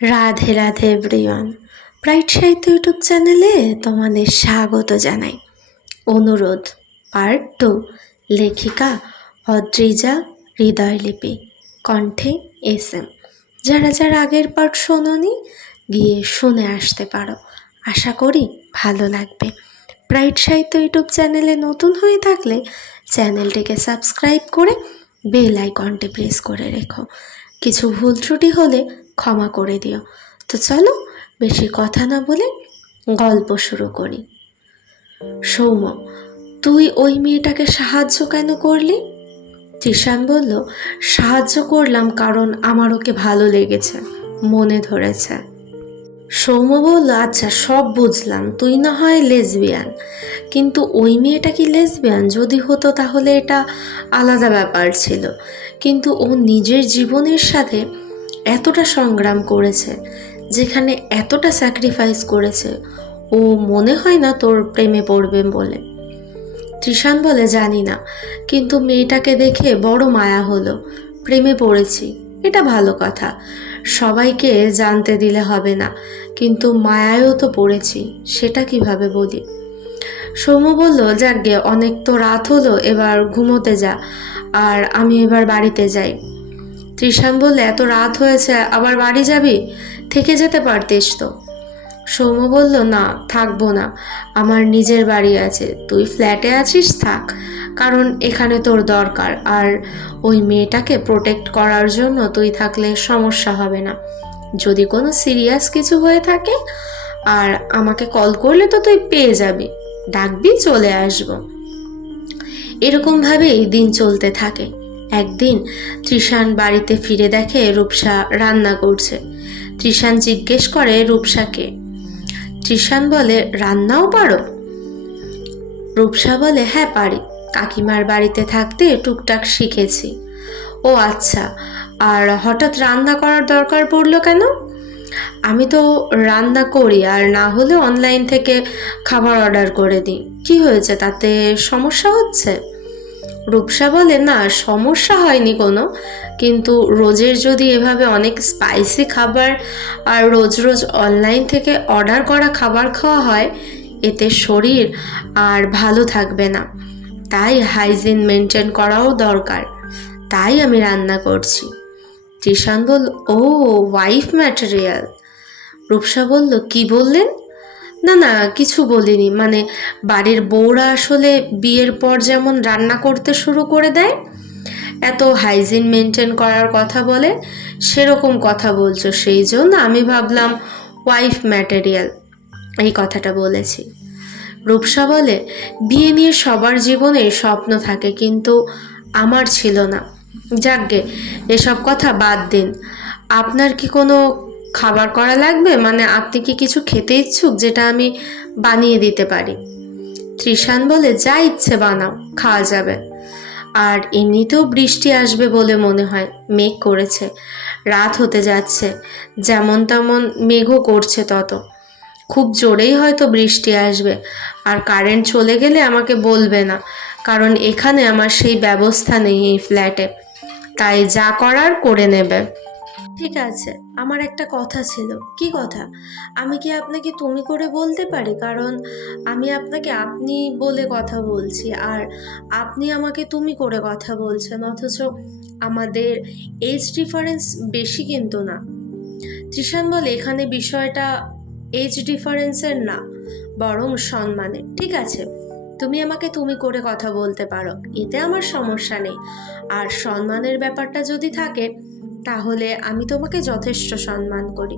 Radhe Radhe everyone. Bright সাহিত্য YouTube চ্যানেলে তোমাদের স্বাগত জানাই। অনুরোধ পার্ট 2, লেখিকা অদ্রিজা হৃদয়লিপি, কণ্ঠে SM। যারা যারা আগের পার্ট শোনোনি গিয়ে শুনে আসতে পারো, আশা করি ভালো লাগবে। ব্রাইট সাহিত্য ইউটিউব চ্যানেলে নতুন হয়ে থাকলে চ্যানেলটিকে সাবস্ক্রাইব করে বেল আইকনটি প্রেস করে রেখো। কিছু ভুল ত্রুটি হলে ক্ষমা করে দিও। তো চলো বেশি কথা না বলে গল্প শুরু করি। সৌম্য, তুই ওই মেয়েটাকে সাহায্য কেন করলি? তৃষান বলল, সাহায্য করলাম কারণ আমার ওকে ভালো লেগেছে, মনে ধরেছে। সৌম্য বলল, আচ্ছা সব বুঝলাম, তুই না হয় লেসবিয়ান, কিন্তু ওই মেয়েটা কি লেসবিয়ান? যদি হতো তাহলে এটা আলাদা ব্যাপার ছিল, কিন্তু ও নিজের জীবনের সাথে এতটা সংগ্রাম করেছে, যেখানে এতটা স্যাক্রিফাইস করেছে, ও মনে হয় না তোর প্রেমে পড়বে বলে। তৃষান বলে, জানি না, কিন্তু মেয়েটাকে দেখে বড় মায়া হলো, প্রেমে পড়েছি, এটা ভালো কথা, সবাইকে জানতে দিলে হবে না, কিন্তু মায়ায়ও তো পড়েছি, সেটা কিভাবে বলি? সৌম্য বলল, যাকগে, অনেক তো রাত হলো, এবার ঘুমোতে যা, আর আমি এবার বাড়িতে যাই। তৃষান বললে, এত রাত হয়েছে আবার বাড়ি যাবি? থেকে যেতে পারতিস তো। সৌম্য বলল, না থাকবো না, আমার নিজের বাড়ি আছে, তুই ফ্ল্যাটে আছিস থাক, কারণ এখানে তোর দরকার, আর ওই মেয়েটাকে প্রোটেক্ট করার জন্য তুই থাকলে সমস্যা হবে না। যদি কোনো সিরিয়াস কিছু হয়ে থাকে আর আমাকে কল করলে তো তুই পেয়ে যাবি, ডাকবি, চলে আসবো। এরকমভাবেই দিন চলতে থাকে। একদিন তৃষান বাড়িতে ফিরে দেখে রূপসা রান্না করছে। তৃষান জিজ্ঞেস করে রূপসাকে। তৃষান বলে, রান্নাও পারো? রূপসা বলে, হ্যাঁ পারি, কাকিমার বাড়িতে থাকতে টুকটাক শিখেছি। ও আচ্ছা, আর হঠাৎ রান্না করার দরকার পড়লো কেন? আমি তো রান্না করি, আর না হলে অনলাইন থেকে খাবার অর্ডার করে দিই, কি হয়েছে, তাতে সমস্যা হচ্ছে? রূপসা বলে, না সমস্যা হয়নি কোনো, কিন্তু রোজের যদি এভাবে অনেক স্পাইসি খাবার আর রোজ রোজ অনলাইন থেকে অর্ডার করা খাবার খাওয়া হয়, এতে শরীর আর ভালো থাকবে না, তাই হাইজিন মেনটেন করাও দরকার, তাই আমি রান্না করছি। তৃষান বলল, ও ওয়াইফ ম্যাটেরিয়াল। রূপসা বলল, কি বললেন? না না, কিছু বলিনি, মানে বাড়ির বউরা আসলে বিয়ের পর যেমন রান্না করতে শুরু করে দেয়, এত হাইজিন মেনটেন করার কথা বলে, সেরকম কথা বলছো, সেই জন্য আমি ভাবলাম ওয়াইফ ম্যাটেরিয়াল, এই কথাটা বলেছি। রূপসা বলে, বিয়ে নিয়ে সবার জীবনে স্বপ্ন থাকে, কিন্তু আমার ছিল না। যাকগে, এসব কথা বাদ দিন, আপনার কি কোনো খাবার করা লাগবে? মানে আপনি কি কিছু খেতে ইচ্ছুক যেটা আমি বানিয়ে দিতে পারি? তৃষান বলে, যা ইচ্ছে বানাও, খাওয়া যাবে। আর এমনিতেও বৃষ্টি আসবে বলে মনে হয়, মেঘ করেছে, রাত হতে যাচ্ছে, যেমন তেমন মেঘও করছে, তত খুব জোরেই হয়তো বৃষ্টি আসবে, আর কারেন্ট চলে গেলে আমাকে বলবে না, কারণ এখানে আমার সেই ব্যবস্থা নেই এই ফ্ল্যাটে, তাই যা করার করে নেবে। ঠিক আছে, আমার একটা কথা ছিল। কি কথা? আমি কি আপনাকে তুমি করে বলতে পারি? কারণ আমি আপনাকে আপনি বলে কথা বলছি, আর আপনি আমাকে তুমি করে কথা বলছেন, অথচ আমাদের এজ ডিফারেন্স বেশি কিন্তু না। তৃষান বলে, এখানে বিষয়টা এজ ডিফারেন্সের না, বরং সম্মানের। ঠিক আছে, তুমি আমাকে তুমি করে কথা বলতে পারো, এতে আমার সমস্যা নেই, আর সম্মানের ব্যাপারটা যদি থাকে তাহলে আমি তোমাকে যথেষ্ট সম্মান করি।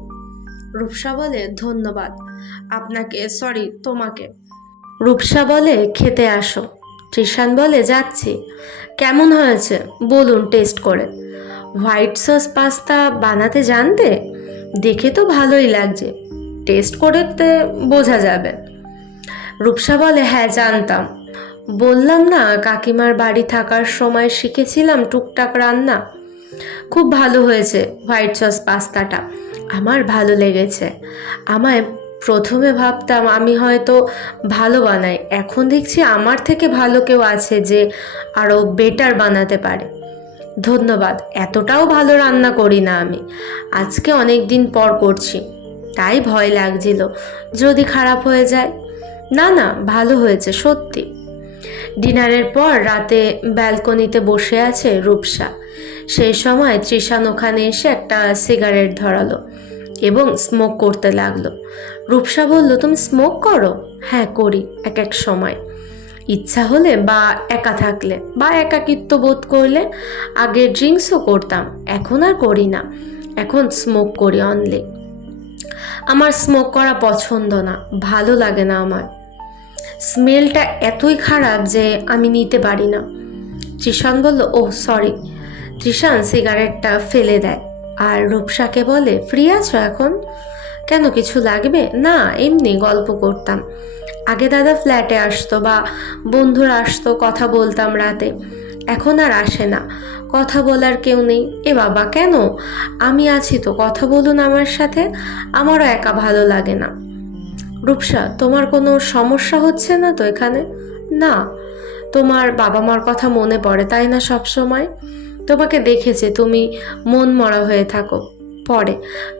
রূপসা বলে, ধন্যবাদ আপনাকে, সরি তোমাকে। রূপসা বলে, খেতে আসো। তৃষান বলে, যাচ্ছি। কেমন হয়েছে বলুন টেস্ট করে। হোয়াইট সস পাস্তা বানাতে জানতে? দেখে তো ভালোই লাগছে, টেস্ট করতে বোঝা যাবে। রূপসা বলে, হ্যাঁ জানতাম, বললাম না কাকিমার বাড়ি থাকার সময় শিখেছিলাম টুকটাক রান্না। খুব ভালো হয়েছে হোয়াইট সস পাস্তাটা, আমার ভালো লেগেছে। আমায় প্রথমে ভাবতাম আমি হয়তো ভালো বানাই, এখন দেখছি আমার থেকে ভালো কেউ আছে যে আরও বেটার বানাতে পারে। ধন্যবাদ, এতটাও ভালো রান্না করি না আমি। আজকে অনেক দিন পর করছি, তাই ভয় লাগছিল যদি খারাপ হয়ে যায়। না না, ভালো হয়েছে সত্যি। ডিনারের পর রাতে ব্যালকনিতে বসে আছে রূপসা। সেই সময় তৃষান ওখানে এসে একটা সিগারেট ধরালো এবং স্মোক করতে লাগলো। রূপসা বলল, তুমি স্মোক করো? হ্যাঁ করি, এক এক সময় ইচ্ছা হলে বা একা থাকলে বা একাকিত্ব বোধ করলে। আগে ড্রিঙ্কসও করতাম, এখন আর করি না, এখন স্মোক করি অনলি। আমার স্মোক করা পছন্দ না, ভালো লাগে না আমার। স্মেলটা এতই খারাপ যে আমি নিতে পারি না। তৃষান বলল, ওহ সরি। তৃষান সিগারেটটা ফেলে দেয় আর রূপসাকে বলে, ফ্রি আছো এখন? কেন, কিছু লাগবে? না, এমনি গল্প করতাম। আগে দাদা ফ্ল্যাটে আসতো বা বন্ধুরা আসতো, কথা বলতাম রাতে। এখন আর আসে না, কথা বলার কেউ নেই। এ বাবা, কেন? আমি আছি তো, কথা বলুন আমার সাথে, আমারও একা ভালো লাগে না। রূপসা, তোমার কোনো সমস্যা হচ্ছে না তো এখানে? না। তোমার বাবা মার কথা মনে পড়ে তাই না সব সময়? তোমাকে দেখেছে তুমি মন মরা হয়ে থাকো। পড়ে।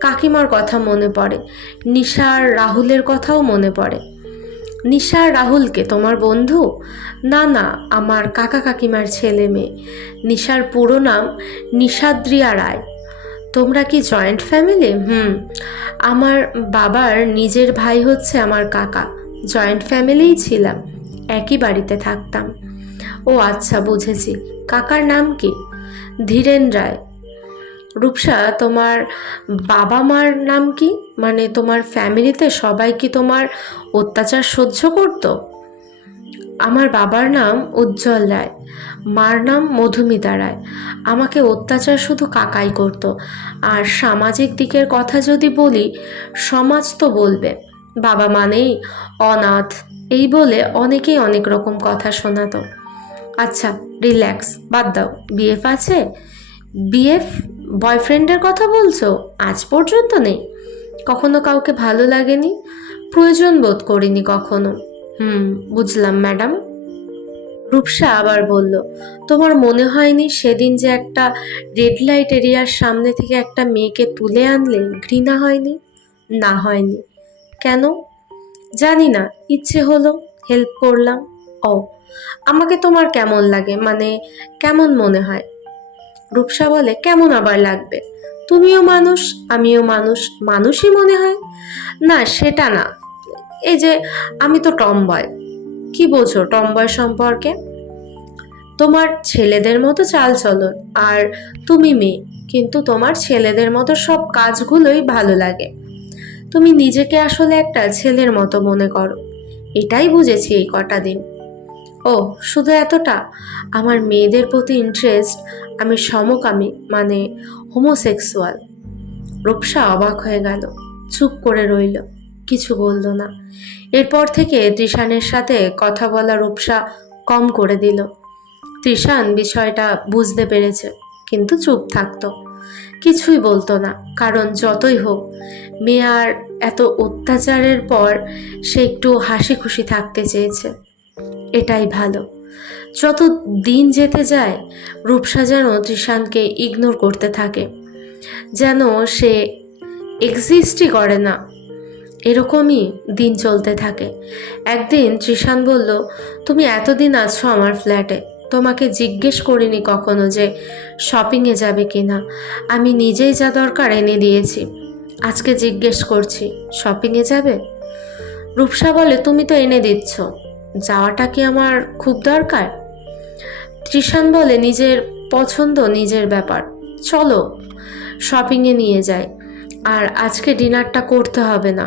কাকিমার কথা মনে পড়ে, নিশার রাহুলের কথাও মনে পড়ে। নিশা আর রাহুলকে তোমার বন্ধু? না না, আমার কাকা কাকিমার ছেলে মেয়ে। নিশার পুরো নাম নিশাদ্রিয়া রায়। তোমরা কি জয়েন্ট ফ্যামিলি? আমার বাবার নিজের ভাই হচ্ছে আমার কাকা। জয়েন্ট ফ্যামিলিই ছিলাম, একই বাড়িতে থাকতাম। ও আচ্ছা, বুঝেছি। কাকার নাম কি? ধীরেন রায়। রূপসা, তোমার বাবা মার নাম কি? মানে তোমার ফ্যামিলিতে সবাই কি তোমার অত্যাচার সহ্য করতো? আমার বাবার নাম উজ্জ্বল রায়, মার নাম মধুমিতা রায়। আমাকে অত্যাচার শুধু কাকাই করত। আর সামাজিক দিকের কথা যদি বলি, সমাজ তো বলবে বাবা মানেই অনাথ, এই বলে অনেকেই অনেক রকম কথা শোনাতো। আচ্ছা রিল্যাক্স, বাদ দাও। বিএফ আছে? বিএফ, বয়ফ্রেন্ডের কথা বলছো? আজ পর্যন্ত নেই। কখনো কাউকে ভালো লাগেনি, প্রয়োজন বোধ করিনি কখনো। বুঝলাম ম্যাডাম। রূপসা আবার বলল, তোমার মনে হয়নি সেদিন যে একটা রেড লাইট এরিয়ার সামনে থেকে একটা মেয়েকে তুলে আনলে, ঘৃণা হয়নি? না, হয়নি। কেন? জানি না, ইচ্ছে হলো, হেল্প করলাম। ও, আমাকে তোমার কেমন লাগে, মানে কেমন মনে হয়? রূপসা বলে, কেমন আবার লাগবে? তুমিও মানুষ, আমিও মানুষ, মানুষই মনে হয়। না সেটা না, এই যে আমি তো টমবয়। কি বোঝো টমবয় সম্পর্কে? তোমার ছেলেদের মতো চালচলন, আর তুমি মেয়ে, কিন্তু তোমার ছেলেদের মতো সব কাজগুলোই ভালো লাগে। তুমি নিজেকে আসলে একটা ছেলের মতো মনে করো, এটাই বুঝেছি এই কটা দিন। ও, শুধু এতটা? আমার মেয়েদের প্রতি ইন্টারেস্ট, আমি সমকামী, মানে হোমোসেক্সুয়াল। রূপসা অবাক হয়ে গেল, চুপ করে রইল, কিছু বলল না। এরপর থেকে তৃষানের সাথে কথা বলা রূপসা কম করে দিল। তৃষান বিষয়টা বুঝতে পেরেছে, কিন্তু চুপ থাকতো, কিছুই বলতো না। কারণ যতই হোক, মেয়ে আর এত অত্যাচারের পর সে একটু হাসি খুশি থাকতে চেয়েছে, এটাই ভালো। যত দিন যেতে যায়, রূপসা যেন তৃষানকে ইগনোর করতে থাকে, যেন সে এক্সিস্টই করে না। এরকমই দিন চলতে থাকে। একদিন তৃষান বলল, তুমি এতদিন আছো আমার ফ্ল্যাটে, তোমাকে জিজ্ঞেস করিনি কখনো যে শপিংয়ে যাবে কিনা। আমি নিজেই যা দরকার এনে দিয়েছি, আজকে জিজ্ঞেস করছি শপিংয়ে যাবে? রূপসা বলে, তুমি তো এনে দিচ্ছ, যাওয়াটা কি আমার খুব দরকার? তৃষান বলে, নিজের পছন্দ নিজের ব্যাপার, চলো শপিংয়ে নিয়ে যাই। আর আজকে ডিনারটা করতে হবে না,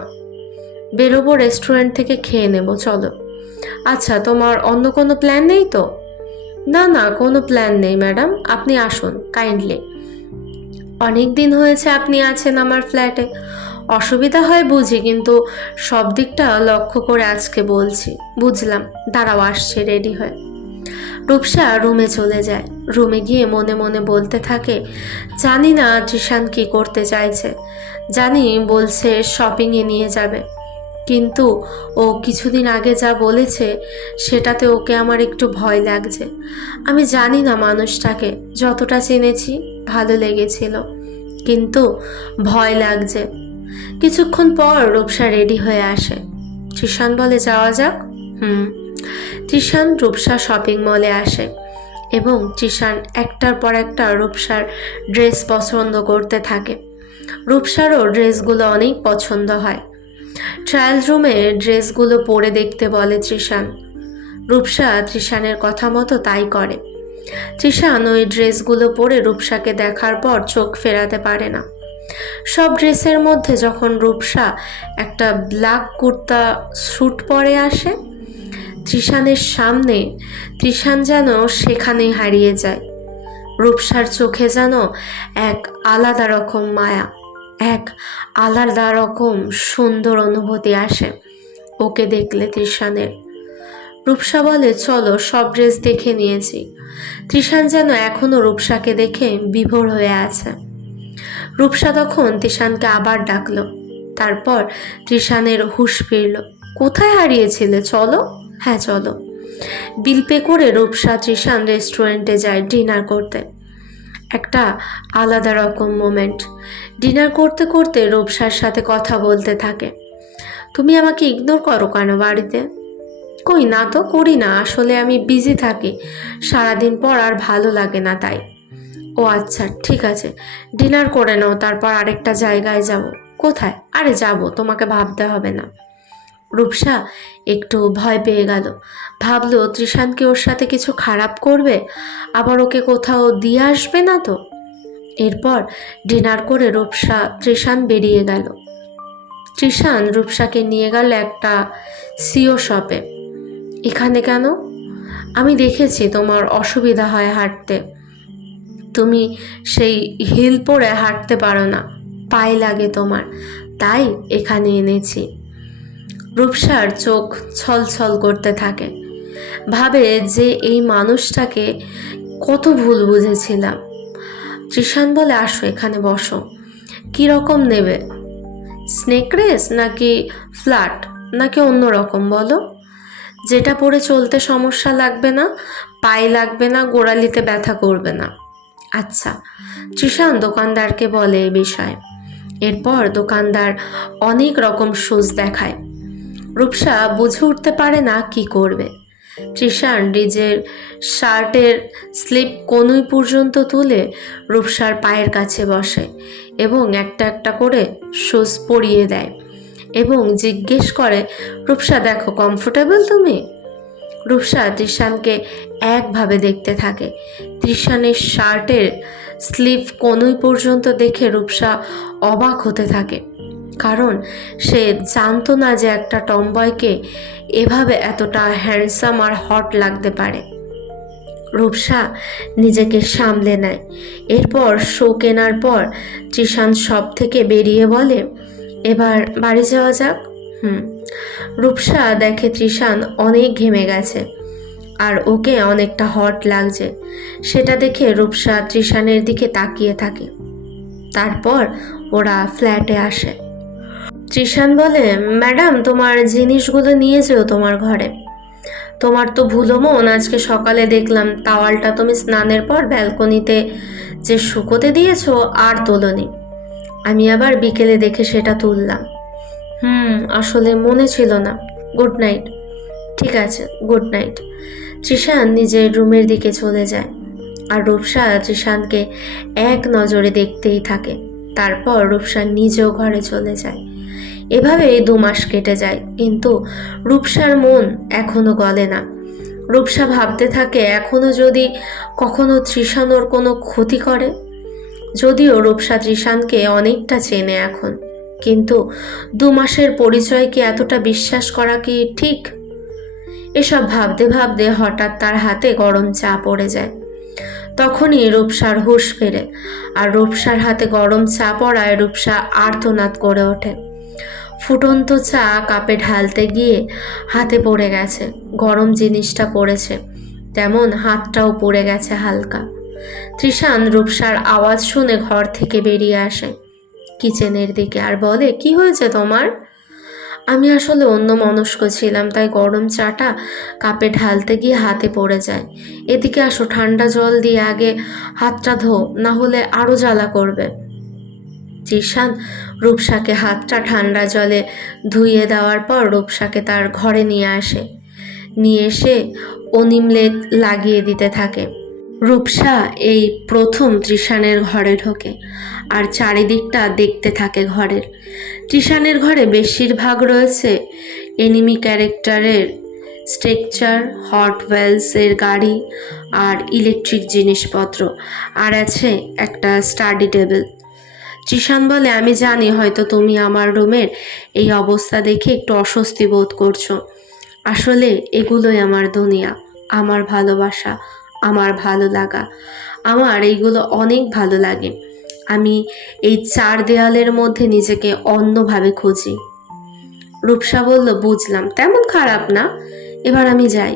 বেরোবো, রেস্টুরেন্ট থেকে খেয়ে নেব, চলো। আচ্ছা, তোমার অন্য কোনো প্ল্যান নেই তো? না না, কোনো প্ল্যান নেই ম্যাডাম, আপনি আসুন কাইন্ডলি। অনেক দিন হয়েছে আপনি আছেন আমার ফ্ল্যাটে, অসুবিধা হয় বুঝি, কিন্তু সব দিকটা লক্ষ্য করে আজকে বলছি। বুঝলাম, দাঁড়াও আসছে রেডি হয়ে। রূপসা রুমে চলে যায়। রুমে গিয়ে মনে মনে বলতে থাকে, জানি না তৃষান কি করতে চাইছে, জানি বলছে শপিংয়ে নিয়ে যাবে, কিন্তু ও কিছুদিন আগে যা বলেছে সেটাতে ওকে আমার একটু ভয় লাগছে। আমি জানি না, মানুষটাকে যতটা চিনেছি ভালো লেগেছিল, কিন্তু ভয় লাগছে। কিছুক্ষণ পর রূপসা রেডি হয়ে আসে। তৃষান বলে, যাওয়া যাক। তৃষান রূপসা শপিং মলে আসে এবং তৃষান একটার পর একটা রূপসার ড্রেস পছন্দ করতে থাকে। রূপসারও ড্রেসগুলো অনেক পছন্দ হয়। ট্রায়াল রুমে ড্রেসগুলো পরে দেখতে বলে তৃষান। রূপসা তৃষানের কথা মতো তাই করে। তৃষান ওই ড্রেসগুলো পরে রূপসাকে দেখার পর চোখ ফেরাতে পারে না। সব ড্রেসের মধ্যে যখন রূপসা একটা ব্ল্যাক কুর্তা স্যুট পরে আসে তৃষানের সামনে, তৃষান যেন সেখানেই হারিয়ে যায়। রূপসার চোখে যেন এক আলাদা রকম মায়া, এক আলাদা রকম সুন্দর অনুভূতি আসে ওকে দেখলে তৃষানের। রূপসা বলে, চলো, সব ড্রেস দেখে নিয়েছি। তৃষান যেন এখনো রূপসাকে দেখে বিভোর হয়ে আছে। রূপসা তখন তৃষানকে আবার ডাকলো। তারপর তৃষানের হুঁশ ফিরল। কোথায় হারিয়েছিলে? চলো। হ্যাঁ চলো। বিল পে করে রূপসা তৃষান রেস্টুরেন্টে যায় ডিনার করতে। একটা আলাদা রকম মোমেন্ট। ডিনার করতে করতে রূপসার সাথে কথা বলতে থাকে। তুমি আমাকে ইগনোর করো কেন বাড়িতে? কই না তো, করি না, আসলে আমি বিজি থাকি সারাদিন পর, আর ভালো লাগে না তাই। ও আচ্ছা, ঠিক আছে, ডিনার করে নাও, তারপর আরেকটা জায়গায় যাব। কোথায়? আরে যাব, তোমাকে ভাবতে হবে না। রূপসা একটু ভয় পেয়ে গেল। ভাবলো তৃষান কি ওর সাথে কিছু খারাপ করবে, আবার ওকে কোথাও দিয়ে আসবে না তো। এরপর ডিনার করে রূপসা তৃষান বেরিয়ে গেল। তৃষান রূপসাকে নিয়ে গেল একটা সিও শপে। এখানে কেন? আমি দেখেছি তোমার অসুবিধা হয় হাঁটতে, তুমি সেই হিল পরে হাঁটতে পারো না, পায়ে লাগে তোমার, তাই এখানে এনেছি। রূপসার চোখ ছলছল করতে থাকে। ভাবে যে এই মানুষটাকে কত ভুল বুঝেছিলাম। তৃষান বলে, আসো এখানে বসো। কি রকম নেবে? স্নেক রেস নাকি ফ্ল্যাট নাকি অন্য রকম বলো? যেটা পরে চলতে সমস্যা লাগবে না, পায়ে লাগবে না, গোড়ালিতে ব্যথা করবে না। আচ্ছা। তৃষান দোকানদারকে বলে এ বিষয়ে। এরপর দোকানদার অনেক রকম শুজ দেখায়। রূপসা বুঝে উঠতে পারে না কি করবে। তৃষান নিজের শার্টের স্লিপ কনুই পর্যন্ত তুলে রূপসার পায়ের কাছে বসে এবং একটা একটা করে শুজ পরিয়ে দেয় এবং জিজ্ঞেস করে, রূপসা দেখো, কমফোর্টেবল তুমি? রূপসা তৃষানকে একভাবে দেখতে থাকে। তৃষানের শার্টের স্লিভ কনুই পর্যন্ত দেখে রূপসা অবাক হতে থাকে, কারণ সে জানতো না যে একটা টমবয়কে এভাবে এতটা হ্যান্ডসাম আর হট লাগতে পারে। রূপসা নিজেকে সামলে নেয়। এরপর শো কেনার পর তৃষান সব থেকে বেরিয়ে বলে, এবার বাড়ি যাওয়া যাক। রূপসা দেখে তৃষান অনেক ঘেমে গেছে আর ওকে অনেকটা হট লাগছে। সেটা দেখে রূপসা তৃষানের দিকে তাকিয়ে থাকে। তারপর ওরা ফ্ল্যাটে আসে। তৃষান বলে, ম্যাডাম, তোমার জিনিসগুলো নিয়ে যেও তোমার ঘরে। তোমার তো ভুলো মন, আজকে সকালে দেখলাম তাওয়ালটা তুমি স্নানের পর ব্যালকনিতে যে শুকোতে দিয়েছো আর তোলনি। আমি আবার বিকেলে দেখে সেটা তুললাম। আসলে মনে ছিল না। Good night. ঠিক আছে, গুড নাইট। তৃষান নিজের রুমের দিকে চলে যায় আর রূপসা তৃষানকে এক নজরে দেখতেই থাকে। তারপর রূপসা নিজেও ঘরে চলে যায়। এভাবে 2 মাস কেটে যায়, কিন্তু রূপসার মন এখনো গলে না। রূপসা ভাবতে থাকে, এখনো যদি কখনো তৃষান ওর কোনো ক্ষতি করে। যদিও রূপসা তৃষানকে অনেকটা চেনে এখন, কিন্তু 2 মাসের পরিচয় কি এতটা বিশ্বাস করা কি ঠিক? এসব ভাবতে ভাবতে হঠাৎ তার হাতে গরম চা পড়ে যায়। তখনই রূপসার হুঁশ ফেরে, আর রূপসার হাতে গরম চা পড়ায় রূপসা আর্তনাদ করে ওঠে। ফুটন্ত চা কাপে ঢালতে গিয়ে হাতে পড়ে গেছে। গরম জিনিসটা পড়েছে, তেমন হাতটাও পড়ে গেছে হালকা। তৃষান রূপসার আওয়াজ শুনে ঘর থেকে বেরিয়ে আসে কিচেনের দিকে আর বলে, কি হয়েছে তোমার? আমি আসলে অন্যমনস্ক ছিলাম, তাই গরম চাটা কাপে ঢালতে গিয়ে হাতে পড়ে যায়। এদিকে আসো, ঠান্ডা জল দিয়ে আগে হাতটা ধো, না হলে আরো জ্বালা করবে। জিশান রূপসাকে হাতটা ঠান্ডা জলে ধুইয়ে দেওয়ার পর রূপসাকে তার ঘরে নিয়ে আসে। নিয়ে এসে অনিম লেপ লাগিয়ে দিতে থাকে। রূপসা এই প্রথম তৃষানের ঘরে ঢোকে আর চারিদিকটা দেখতে থাকে ঘরের। তৃষানের ঘরে বেশিরভাগ রয়েছে এনিমি ক্যারেক্টারের স্ট্রাকচার, হট ওয়েলসের গাড়ি আর ইলেকট্রিক জিনিসপত্র, আর আছে একটা স্টাডি টেবিল। তৃষান বলে, আমি জানি হয়তো তুমি আমার রুমের এই অবস্থা দেখে একটু অস্বস্তি বোধ করছো। আসলে এগুলোই আমার দুনিয়া, আমার ভালোবাসা, আমার ভালো লাগা। আমার এইগুলো অনেক ভালো লাগে। আমি এই চার দেয়ালের মধ্যে নিজেকে অন্যভাবে খুঁজি। রূপসা বলল, বুঝলাম, তেমন খারাপ না। এবার আমি যাই।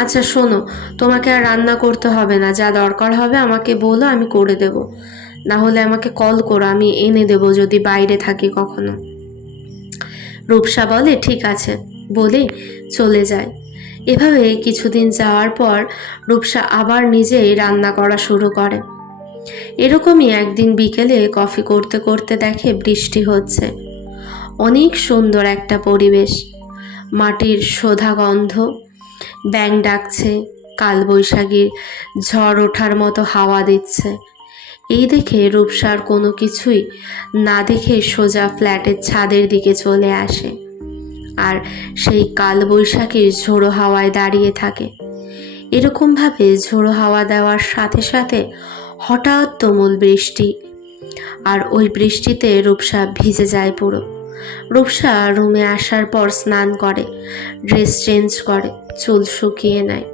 আচ্ছা শোনো, তোমাকে আর রান্না করতে হবে না, যা দরকার হবে আমাকে বলো, আমি করে দেব। না হলে আমাকে কল করো, আমি এনে দেব যদি বাইরে থাকি কখনো। রূপসা বলে, ঠিক আছে বলে চলে যায়। এভাবে কিছুদিন যাওয়ার পর রূপসা আবার নিজেই রান্না করা শুরু করে। এরকমই একদিন বিকেলে কফি করতে করতে দেখে বৃষ্টি হচ্ছে। অনেক সুন্দর একটা পরিবেশ, মাটির সোধা গন্ধ, ব্যাঙ ডাকছে, কালবৈশাখীর ঝড় ওঠার মতো হাওয়া দিচ্ছে। এই দেখে রূপসার কোনো কিছুই না দেখে সোজা ফ্ল্যাটের ছাদের দিকে চলে আসে আর সেই কালবৈশাখীর ঝোড়ো হাওয়ায় দাঁড়িয়ে থাকে। এরকমভাবে ঝোড়ো হাওয়া দেওয়ার সাথে সাথে হঠাৎ তুমুল বৃষ্টি, আর ওই বৃষ্টিতে রূপসা ভিজে যায় পুরো। রূপসা রুমে আসার পর স্নান করে, ড্রেস চেঞ্জ করে, চুল শুকিয়ে নেয়।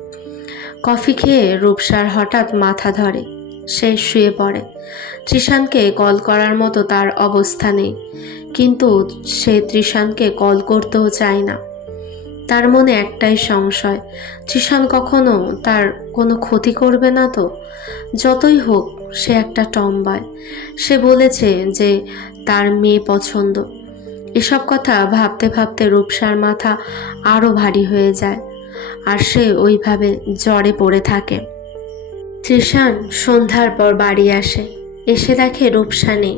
কফি খেয়ে রূপসার হঠাৎ মাথা ধরে, সে শুয়ে পড়ে। তৃষানকে কল করার মতো তার অবস্থা নেই, কিন্তু সে তৃষানকে কল করতেও চায় না। তার মনে একটাই সংশয়, তৃষান কখনো তার কোনো ক্ষতি করবে না তো? যতই হোক সে একটা টম্বয়, সে বলেছে যে তার মেয়ে পছন্দ। এসব কথা ভাবতে ভাবতে রূপসার মাথা আরও ভারী হয়ে যায় আর সে ওইভাবে জ্বরে পড়ে থাকে। তৃষান সন্ধ্যার পর বাড়ি আসে, এসে দেখে রূপসা নেই।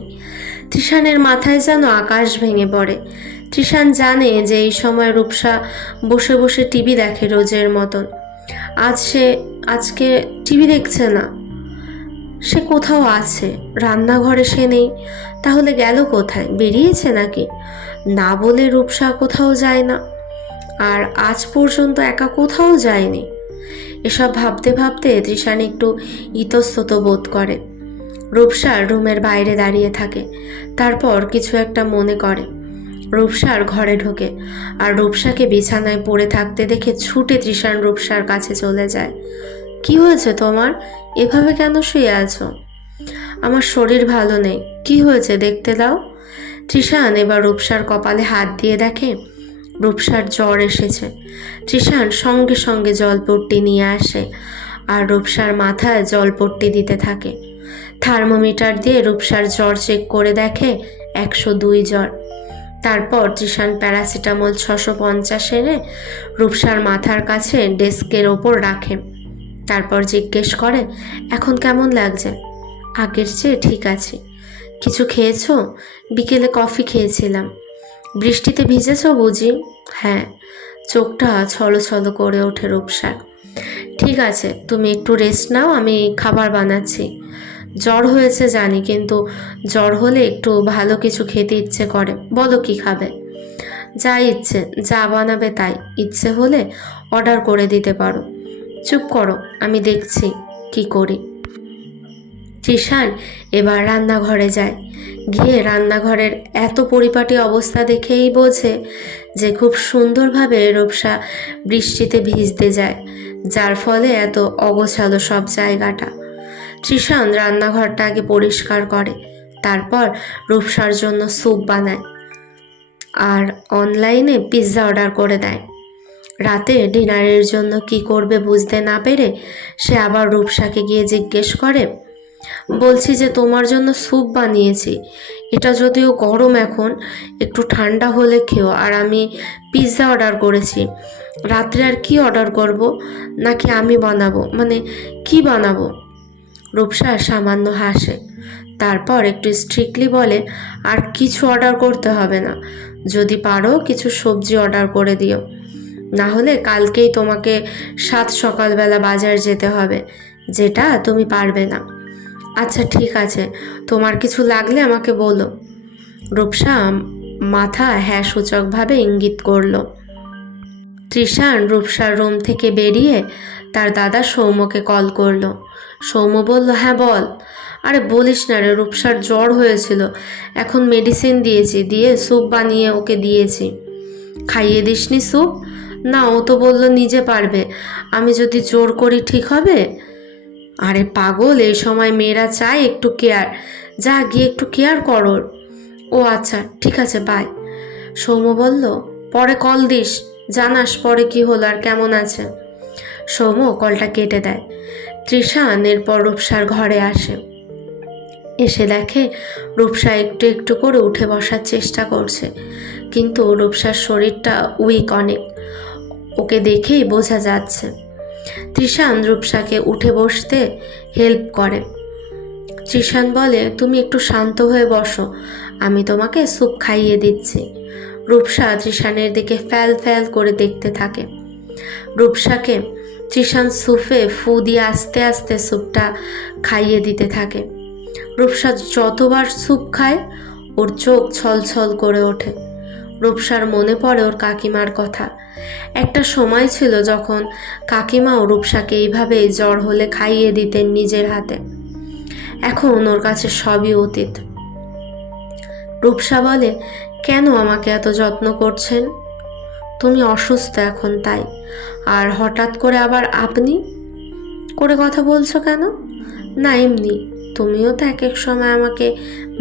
তৃষানের মাথায় যেন আকাশ ভেঙে পড়ে। তৃষান জানে যে এই সময় রূপসা বসে বসে টিভি দেখে রোজের মতন। আজকে টিভি দেখছে না, সে কোথাও আছে। রান্নাঘরে সে নেই, তাহলে গেল কোথায়? বেরিয়েছে নাকি? না বলে রূপসা কোথাও যায় না, আর আজ পর্যন্ত একা কোথাও যায়নি। এসব ভাবতে ভাবতে তৃষান একটু ইতস্তত বোধ করে। রূপসার রুমের বাইরে দাঁড়িয়ে থাকে, তারপর কিছু একটা মনে করে। রূপসার ঘরে ঢোকে আর রূপসাকে বিছানায় পড়ে থাকতে দেখে ছুটে তৃষান রূপসার কাছে চলে যায়। কি হয়েছে তোমার? এভাবে কেন শুয়ে আছো? আমার শরীর ভালো নেই। কি হয়েছে দেখতে দাও। তৃষান এবার রূপসার কপালে হাত দিয়ে দেখে রূপসার জ্বর এসেছে। তৃষান সঙ্গে সঙ্গে জলপট্টি নিয়ে আসে আর রূপসার মাথায় জলপট্টি দিতে থাকে। থার্মোমিটার দিয়ে রূপসার জ্বর চেক করে দেখে 102 জ্বর। তারপর তৃষান প্যারাসিটামল 650 এনে রূপসার মাথার কাছে ডেস্কের ওপর রাখে। তারপর জিজ্ঞেস করে, এখন কেমন লাগছে? আগের চেয়ে ঠিক আছে। কিছু খেয়েছো? বিকেলে কফি খেয়েছিলাম। বৃষ্টিতে ভিজেছো বুঝি? হ্যাঁ। চোখটা ছলছল করে ওঠে রূপসার। ঠিক আছে, তুমি একটু রেস্ট নাও, আমি খাবার বানাচ্ছি। জ্বর হয়েছে জানি, কিন্তু জ্বর হলে একটু ভালো কিছু খেতে ইচ্ছে করে। বলো কি খাবে? যা ইচ্ছে, যা বানাবে তাই। ইচ্ছে হলে অর্ডার করে দিতে পারো। চুপ করো, আমি দেখছি কি করি। তৃষান এবার রান্নাঘরে যায়। গিয়ে রান্নাঘরের এত পরিপাটি অবস্থা দেখেই বোঝে যে খুব সুন্দরভাবে রূপসা বৃষ্টিতে ভিজতে যায়, যার ফলে এত অগোছালো সব জায়গাটা। তৃষান রান্নাঘরটা আগে পরিষ্কার করে, তারপর রূপসার জন্য স্যুপ বানায় আর অনলাইনে পিৎজা অর্ডার করে দেয়। রাতে ডিনারের জন্য কি করবে বুঝতে না পেরে সে আবার রূপসাকে গিয়ে জিজ্ঞেস করে, বলছি যে তোমার জন্য স্যুপ বানিয়েছি, এটা যদিও গরম এখন, একটু ঠান্ডা হলে খেও। আর আমি পিৎজা অর্ডার করেছি। রাত্রে আর কি অর্ডার করব, নাকি আমি বানাবো, মানে কি বানাবো? রূপসা সামান্য হাসে, তারপর একটু স্ট্রিক্টলি বলে, আর কিছু অর্ডার করতে হবে না। যদি পারো কিছু সবজি অর্ডার করে দিও, না হলে কালকেই তোমাকে সকালবেলা বাজার যেতে হবে, যেটা তুমি পারবে না। আচ্ছা ঠিক আছে, তোমার কিছু লাগলে আমাকে বলো। রূপসা মাথা হ্যাঁ সূচকভাবে ইঙ্গিত করলো। তৃষান রূপসার রুম থেকে বেরিয়ে তার দাদা সৌম্যকে কল করলো। সৌম্য বলল, হ্যাঁ বল। আরে বলিস না রে, রূপসার জ্বর হয়েছিল, এখন মেডিসিন দিয়েছি, দিয়ে স্যুপ বানিয়ে ওকে দিয়েছি। খাইয়ে দিসনি স্যুপ? না, ও তো বললো নিজে পারবে, আমি যদি জোর করি ঠিক হবে? আরে পাগল, এই সময় মেয়েরা চায় একটু কেয়ার, যা গিয়ে একটু কেয়ার কর ওর। ও আচ্ছা ঠিক আছে, বাই। সৌম্য বলল, পরে কল দিস, জানাস পরে কি হলো আর কেমন আছে। সৌম্য কলটা কেটে দেয়। তৃষান এরপর রূপসার ঘরে আসে। এসে দেখে রূপসা একটু একটু করে উঠে বসার চেষ্টা করছে, কিন্তু রূপসার শরীরটা উইক অনেক, ওকে দেখেই বোঝা যাচ্ছে। তৃষান রূপসাকে উঠে বসতে হেল্প করে। তৃষান বলে, তুমি একটু শান্ত হয়ে বসো, আমি তোমাকে স্যুপ খাইয়ে দিচ্ছি। রূপসা তৃষানের দিকে ফ্যাল ফ্যাল করে দেখতে থাকে। রূপসাকে তৃষান স্যুপে ফু দিয়ে আস্তে আস্তে স্যুপটা খাইয়ে দিতে থাকে। রূপসা যতবার স্যুপ খায় ওর চোখ ছলছল করে ওঠে। রূপসার মনে পড়ে ওর কাকিমার কথা। একটা সময় ছিল যখন কাকিমাও রূপসাকে এইভাবেই জ্বর হলে খাইয়ে দিতেন নিজের হাতে। এখন ওর কাছে সবই অতীত। রূপসা বলে, কেন আমাকে এত যত্ন করছেন? তুমি অসুস্থ এখন তাই, আর হঠাৎ করে আবার আপনি করে কথা বলছো কেন? না এমনি, তুমিও তো এক এক সময় আমাকে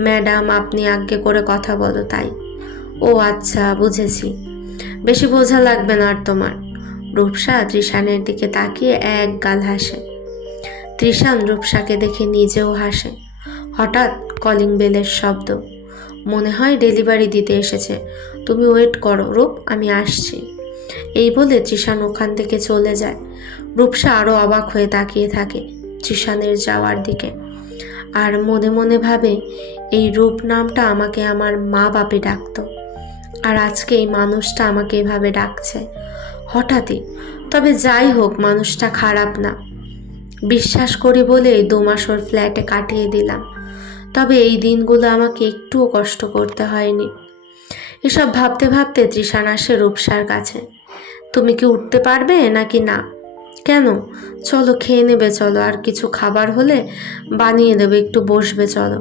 ম্যাডাম আপনি আজ্ঞে করে কথা বলো তাই। ও আচ্ছা বুঝেছি, বেশি বোঝা লাগবে না আর তোমার। রূপসা তৃষানের দিকে তাকিয়ে এক গাল হাসে। তৃষান রূপসাকে দেখে নিজেও হাসে। হঠাৎ কলিং বেলের শব্দ, মনে হয় ডেলিভারি দিতে এসেছে, তুমি ওয়েট করো রূপ, আমি আসছি। এই বলে তৃষান ওখান থেকে চলে যায়। রূপসা আরও অবাক হয়ে তাকিয়ে থাকে তৃষানের যাওয়ার দিকে, আর মনে মনে ভাবে, এই রূপ নামটা আমাকে আমার মা বাপে ডাকতো, আর আজকে এই মানুষটা আমাকে এভাবে ডাকছে হঠাৎই। তবে যাই হোক, মানুষটা খারাপ না, বিশ্বাস করি বলে 2 মাস ওর ফ্ল্যাটে কাটিয়ে দিলাম। তবে এই দিনগুলো আমাকে একটুও কষ্ট করতে হয়নি। এসব ভাবতে ভাবতে তৃষান আসে রূপসার কাছে। তুমি কি উঠতে পারবে নাকি না? কেন, চলো খেয়ে নেবে, চলো, আর কিছু খাবার হলে বানিয়ে দেবে, একটু বসবে চলো।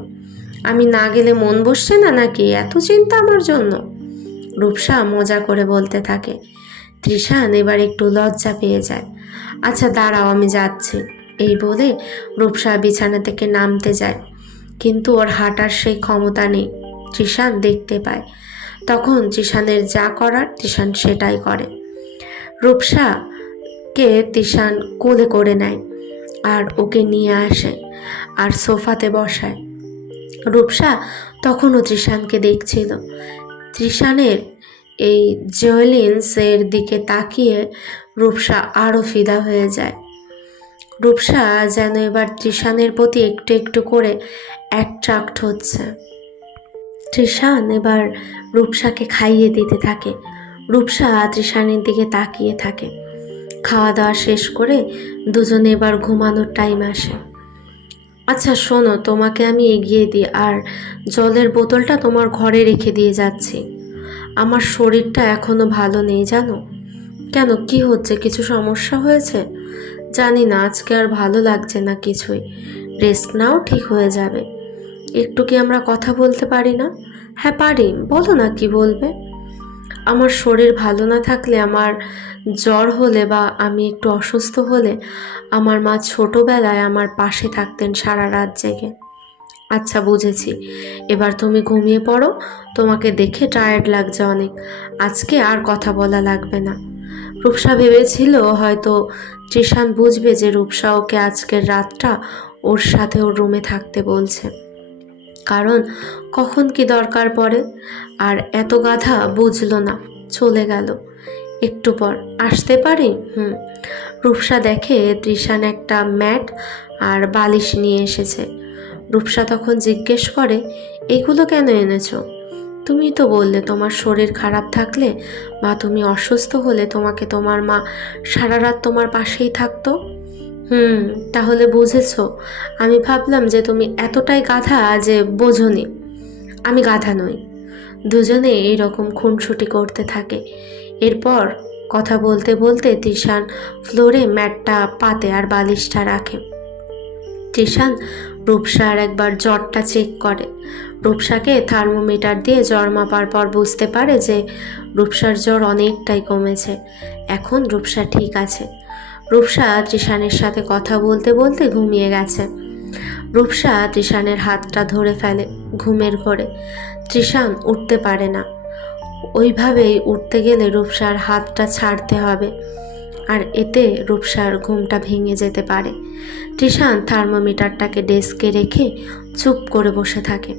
আমি না গেলে মন বসছে না নাকি, এত চিন্তা আমার জন্য? রূপসা মজা করে বলতে থাকে। তৃষান এবার একটু লজ্জা পেয়ে যায়। আচ্ছা দাঁড়াও, আমি যাচ্ছি। এই বলে রূপসা বিছানা থেকে নামতে যায়, কিন্তু ওর হাঁটার সেই ক্ষমতা নেই, তৃষান দেখতে পায়। তখন তৃষানের যা করার তৃষান সেটাই করে। রূপসাকে তৃষান কোলে করে নেয় আর ওকে নিয়ে আসে আর সোফাতে বসায়। রূপসা তখনও তৃষানকে দেখছিল। তৃষানের এই জুয়েলিন্সের দিকে তাকিয়ে রূপসা আরও ফিদা হয়ে যায়। রূপসা যেন এবার তৃষানের প্রতি একটু একটু করে অ্যাট্রাক্ট হচ্ছে। তৃষান এবার রূপসাকে খাইয়ে দিতে থাকে। রূপসা তৃষানের দিকে তাকিয়ে থাকে। খাওয়া দাওয়া শেষ করে দুজনে এবার ঘুমানোর টাইম আসে। আচ্ছা শোনো, তোমাকে আমি এগিয়ে দিই, আর জলের বোতলটা তোমার ঘরে রেখে দিয়ে যাচ্ছি। আমার শরীরটা এখনো ভালো নেই জানো। কেন, কি হচ্ছে, কিছু সমস্যা হয়েছে? জানি না, আজকে আর ভালো লাগছে না কিছুই। রেস্ট নাও, ঠিক হয়ে যাবে। একটু কি আমরা কথা বলতে পারি না? হ্যাঁ পারি, বলো না কি বলবে। আমার শরীর ভালো না থাকলে, আমার জ্বর হলে বা আমি একটু অসুস্থ হলে আমার মা ছোটবেলায় আমার পাশে থাকতেন সারা রাত জেগে। আচ্ছা বুঝেছি, এবার তুমি ঘুমিয়ে পড়ো, তোমাকে দেখে টায়ার্ড লাগছে অনেক, আজকে আর কথা বলা লাগবে না। রূপসা ভেবেছিল হয়তো তৃষান বুঝবে যে রূপসা ওকে আজকের রাতটা ওর সাথে ওর রুমে থাকতে বলছে, কারণ কখন কি দরকার পড়ে। আর এত গাধা বুঝলো না, চলে গেল। একটু পর, আসতে পারি? রূপসা দেখে তৃষান একটা ম্যাট আর বালিশ নিয়ে এসেছে। রূপসা তখন জিজ্ঞেস করে, এগুলো কেন এনেছো? তুমি তো বললে তোমার শরীর খারাপ থাকলে বা তুমি অসুস্থ হলে তোমাকে তোমার মা সারা রাত তোমার পাশেই থাকতো। তাহলে বুঝেছো? আমি ভাবলাম যে তুমি এতটাই গাধা যে বোঝোনি। আমি গাধা নই। দুজনে এইরকম খুনসুটি করতে থাকে। এরপর কথা বলতে বলতে তৃষান ফ্লোরে ম্যাটটা পাতে আর বালিশটা রাখে। তৃষান রূপসার একবার জ্বরটা চেক করে। রূপসাকে থার্মোমিটার দিয়ে জ্বর মাপার পর বুঝতে পারে যে রূপসার জ্বর অনেকটাই কমেছে। এখন রূপসা ঠিক আছে। রূপসা তৃষানের সাথে কথা বলতে বলতে ঘুমিয়ে গেছে। রূপসা তৃষানের হাতটা ধরে ফেলে ঘুমের ঘোরে। তৃষান উঠতে পারে না। ওইভাবেই উঠতে গেলে রূপসার হাতটা ছাড়তে হবে, আর এতে রূপসার ঘুমটা ভেঙে যেতে পারে। তৃষান থার্মোমিটারটাকে ডেস্কে রেখে চুপ করে বসে থাকে।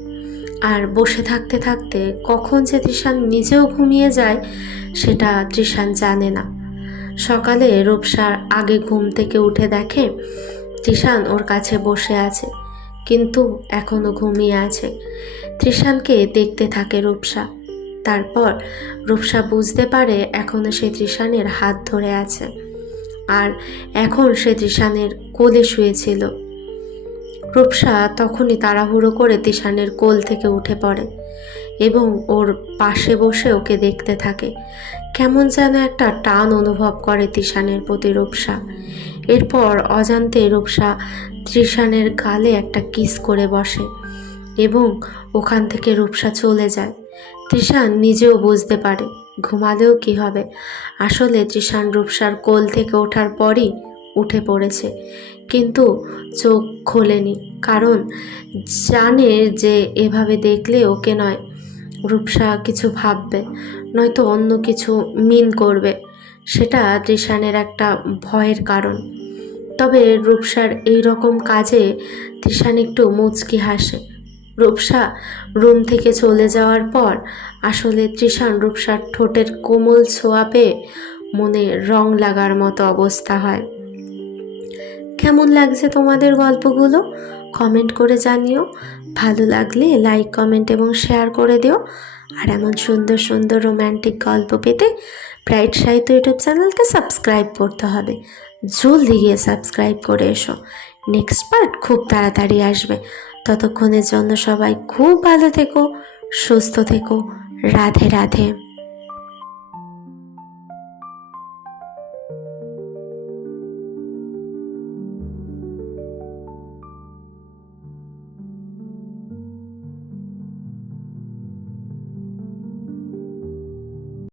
আর বসে থাকতে থাকতে কখন যে তৃষান নিজেও ঘুমিয়ে যায় সেটা তৃষান জানে না। সকালে রূপসার আগে ঘুম থেকে উঠে দেখে তৃষান ওর কাছে বসে আছে, কিন্তু এখনো ঘুমিয়ে আছে। তৃষানকে দেখতে থাকে রূপসা। তারপর রূপসা বুঝতে পারে এখনো সে তৃষানের হাত ধরে আছে, আর এখন সে তৃষানের কোলে শুয়েছিল। রূপসা তখনই তাড়াহুড়ো করে তৃষানের কোল থেকে উঠে পড়ে এবং ওর পাশে বসে ওকে দেখতে থাকে। কেমন যেন একটা টান অনুভব করে তৃষানের প্রতি রূপসা। এরপর অজান্তে রূপসা তৃষানের গালে একটা কিস করে বসে এবং ওখান থেকে রূপসা চলে যায়। তৃষান নিজেও বুঝতে পারে ঘুমালেও কি হবে, আসলে তৃষান রূপসার কোল থেকে ওঠার পরই উঠে পড়েছে, কিন্তু চোখ খোলেনি, কারণ জানে যে এভাবে দেখলে ওকে নয় রূপসা কিছু ভাববে, নয়তো অন্য কিছু মিন করবে। সেটা তৃষানের একটা ভয়ের কারণ। তবে রূপসার এই রকম কাজে তৃষান একটু মুচকি হাসে। রূপসা রুম থেকে চলে যাওয়ার পর আসলে তৃষান রূপসার ঠোঁটের কোমল ছোঁয়া পেয়ে মনে রং লাগার মতো অবস্থা হয়। কেমন লাগছে তোমাদের গল্পগুলো কমেন্ট করে জানিও। ভালো লাগলে লাইক, কমেন্ট এবং শেয়ার করে দিও। আর এমন সুন্দর সুন্দর রোম্যান্টিক গল্প পেতে ব্রাইট সাহিত্য ইউটিউব চ্যানেলকে সাবস্ক্রাইব করতে হবে। জলদি গিয়ে সাবস্ক্রাইব করে এসো। নেক্সট পার্ট খুব তাড়াতাড়ি আসবে। ততক্ষণের জন্য সবাই খুব ভালো থেকো, সুস্থ থেকো। রাধে রাধে।